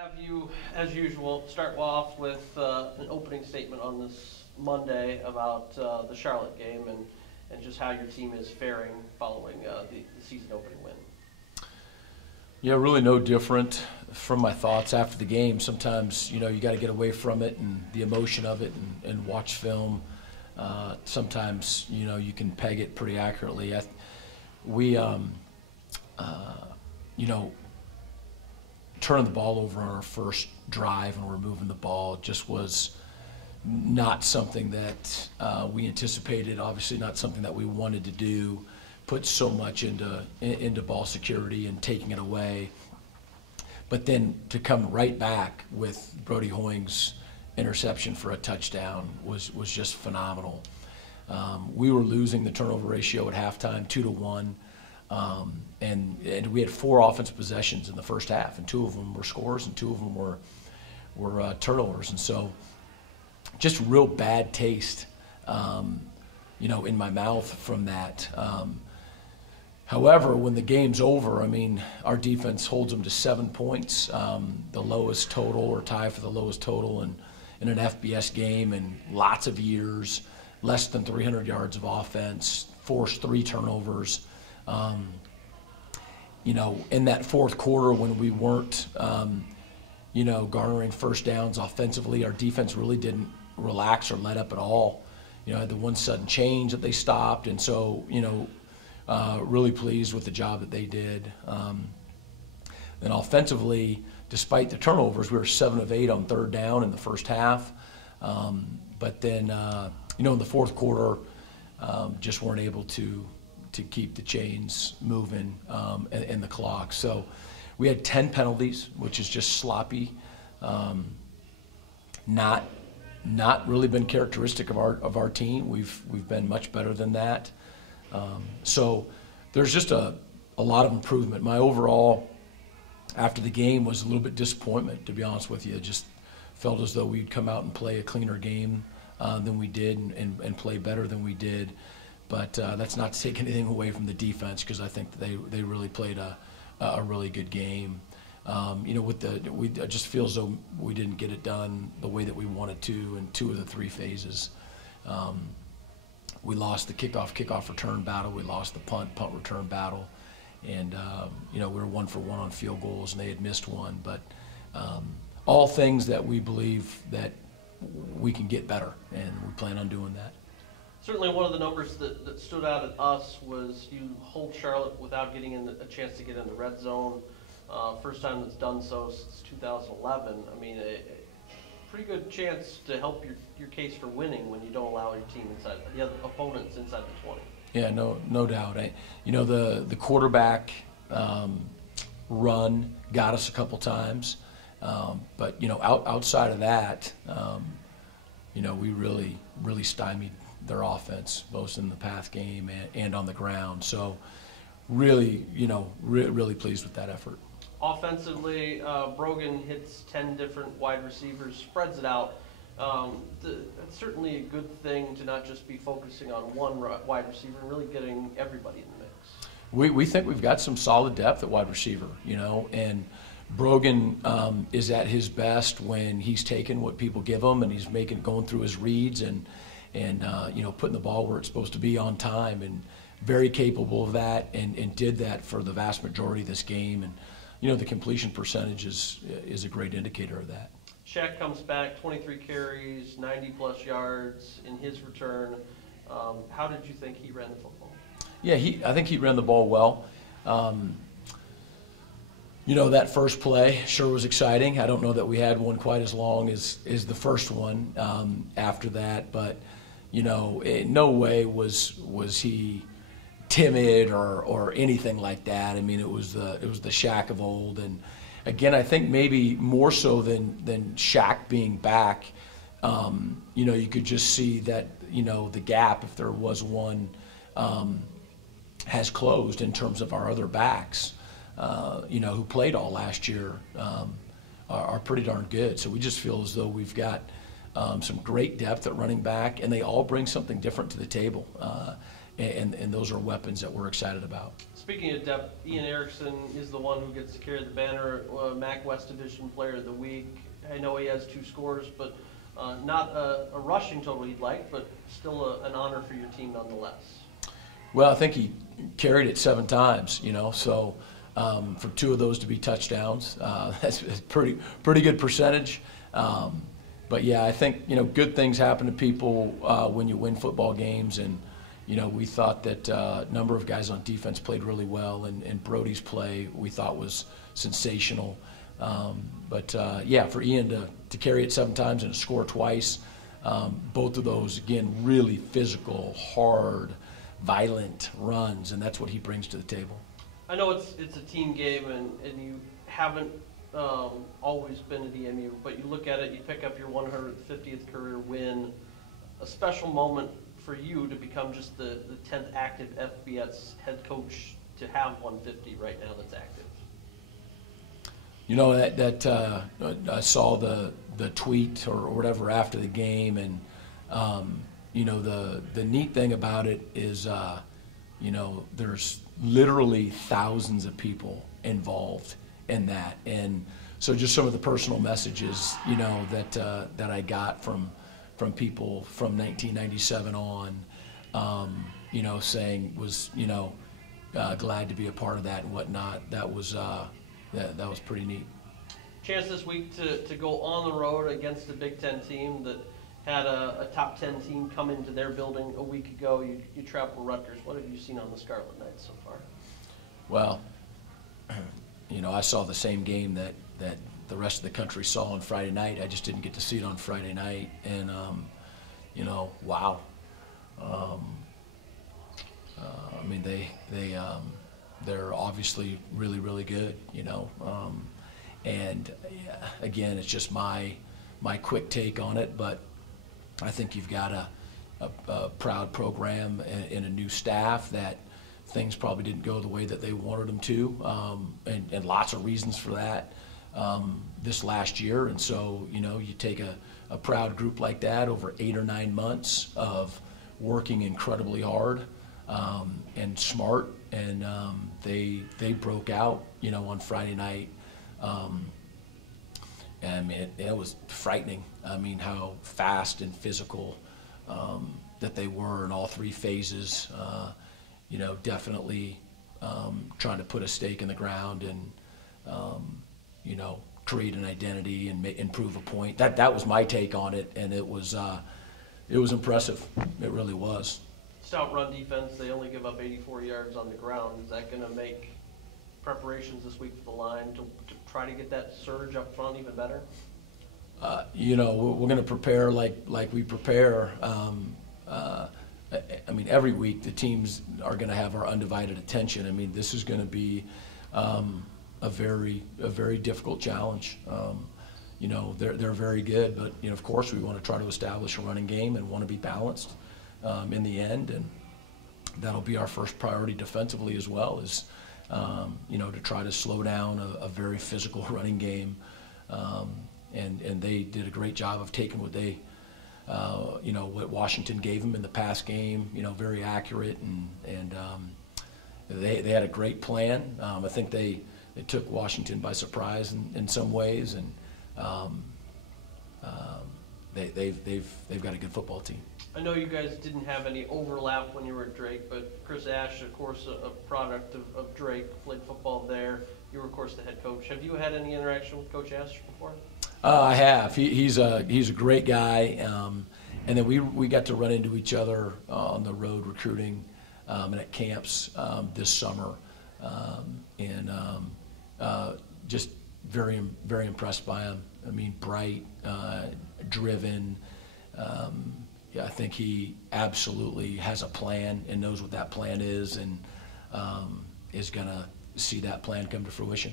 Have you, as usual, start off with an opening statement on this Monday about the Charlotte game and just how your team is faring following the season opening win. Yeah, really no different from my thoughts after the game. Sometimes, you got to get away from it and the emotion of it and watch film. Sometimes, you can peg it pretty accurately. Turning the ball over on our first drive and we're moving the ball just was not something that we anticipated, obviously not something that we wanted to do, put so much into ball security and taking it away. But then to come right back with Brody Hoying's interception for a touchdown was just phenomenal. We were losing the turnover ratio at halftime 2-1. And we had 4 offensive possessions in the first half, and 2 of them were scores and 2 of them were turnovers. And so just real bad taste, in my mouth from that. However, when the game's over, our defense holds them to 7 points, the lowest total or tie for the lowest total in an FBS game in lots of years, less than 300 yards of offense, forced 3 turnovers. In that fourth quarter when we weren't, garnering first downs offensively, our defense really didn't relax or let up at all. Had the one sudden change that they stopped, and so, really pleased with the job that they did. Then offensively, despite the turnovers, we were 7 of 8 on third down in the first half. But then, in the fourth quarter, just weren't able to keep the chains moving and the clock. So we had 10 penalties, which is just sloppy. Not really been characteristic of our team. We've been much better than that. So there's just a lot of improvement. My overall after the game was a little bit disappointment, to be honest with you. Just felt as though we'd come out and play a cleaner game than we did and play better than we did. But that's not to take anything away from the defense, because I think they really played a really good game. I just feel as though we didn't get it done the way that we wanted to in 2 of the 3 phases. We lost the kickoff return battle. We lost the punt return battle. And, we were 1 for 1 on field goals, and they had missed 1. But all things that we believe that we can get better, and we plan on doing that. Certainly one of the numbers that stood out at us was you hold Charlotte without getting a chance to get in the red zone. First time that's done so since 2011. A pretty good chance to help your case for winning when you don't allow your team inside, the other opponents inside the 20. Yeah, no doubt. The quarterback run got us a couple times, but outside of that, we really stymied their offense, both in the pass game and on the ground. So really, really pleased with that effort. Offensively, Brogan hits 10 different wide receivers, spreads it out. It's certainly a good thing to not just be focusing on one wide receiver and really getting everybody in the mix. We think we've got some solid depth at wide receiver, and Brogan is at his best when he's taking what people give him and he's going through his reads and putting the ball where it's supposed to be on time, and very capable of that, and did that for the vast majority of this game. And the completion percentage is a great indicator of that. Shaq comes back, 23 carries, 90-plus yards in his return. How did you think he ran the football? Yeah, I think he ran the ball well. That first play sure was exciting. I don't know that we had one quite as long as the first one after that, but in no way was he timid or anything like that. It was the Shaq of old, and again, I think maybe more so than Shaq being back, you could just see that the gap, if there was one, has closed in terms of our other backs, who played all last year, are pretty darn good. So we just feel as though we've got some great depth at running back, and they all bring something different to the table. and those are weapons that we're excited about. Speaking of depth, Ian Erickson is the one who gets to carry the banner, MAC West Division Player of the Week. I know he has 2 scores, but not a rushing total he'd like, but still an honor for your team nonetheless. Well, I think he carried it 7 times, so for 2 of those to be touchdowns, that's a pretty good percentage. But yeah, I think, good things happen to people when you win football games, and we thought that a number of guys on defense played really well, and Brody's play we thought was sensational. But yeah, for Ian to carry it 7 times and score twice, both of those, again, really physical, hard, violent runs, and that's what he brings to the table. I know it's a team game, and you haven't always been at EMU, but you look at it, you pick up your 150th career win, a special moment for you to become just the 10th active FBS head coach to have 150 right now that's active. I saw the tweet or whatever after the game, and the neat thing about it is there's literally thousands of people involved in that, and so just some of the personal messages that I got from people from 1997 on, saying was glad to be a part of that and whatnot. That was pretty neat. Chance this week to go on the road against a Big Ten team that had a top 10 team come into their building a week ago. You traveled to Rutgers. What have you seen on the Scarlet Knights so far? Well, I saw the same game that the rest of the country saw on Friday night. I just didn't get to see it on Friday night, and wow. They're obviously really, really good, and again, it's just my quick take on it, but I think you've got a proud program and a new staff that things probably didn't go the way that they wanted them to, and lots of reasons for that this last year. And so, you take a proud group like that over 8 or 9 months of working incredibly hard and smart, and they broke out, on Friday night. And it was frightening. How fast and physical that they were in all 3 phases. Definitely trying to put a stake in the ground and create an identity and improve a point. That was my take on it, and it was impressive. It really was. Stout run defense. They only give up 84 yards on the ground. Is that going to make preparations this week for the line to try to get that surge up front even better? We're going to prepare like we prepare. Every week the teams are going to have our undivided attention. This is going to be a very difficult challenge. They're very good, but of course we want to try to establish a running game and want to be balanced in the end, and that'll be our first priority defensively as well, is to try to slow down a very physical running game, and they did a great job of taking what they what Washington gave them in the past game, very accurate, and they had a great plan. I think they took Washington by surprise in some ways, and they've got a good football team. I know you guys didn't have any overlap when you were at Drake, but Chris Ash, of course, a product of Drake, played football there. You were, of course, the head coach. Have you had any interaction with Coach Ash before? I have. He's a great guy, and then we got to run into each other on the road recruiting and at camps this summer, and just very, very impressed by him. Bright, driven. I think he absolutely has a plan and knows what that plan is, and is going to see that plan come to fruition.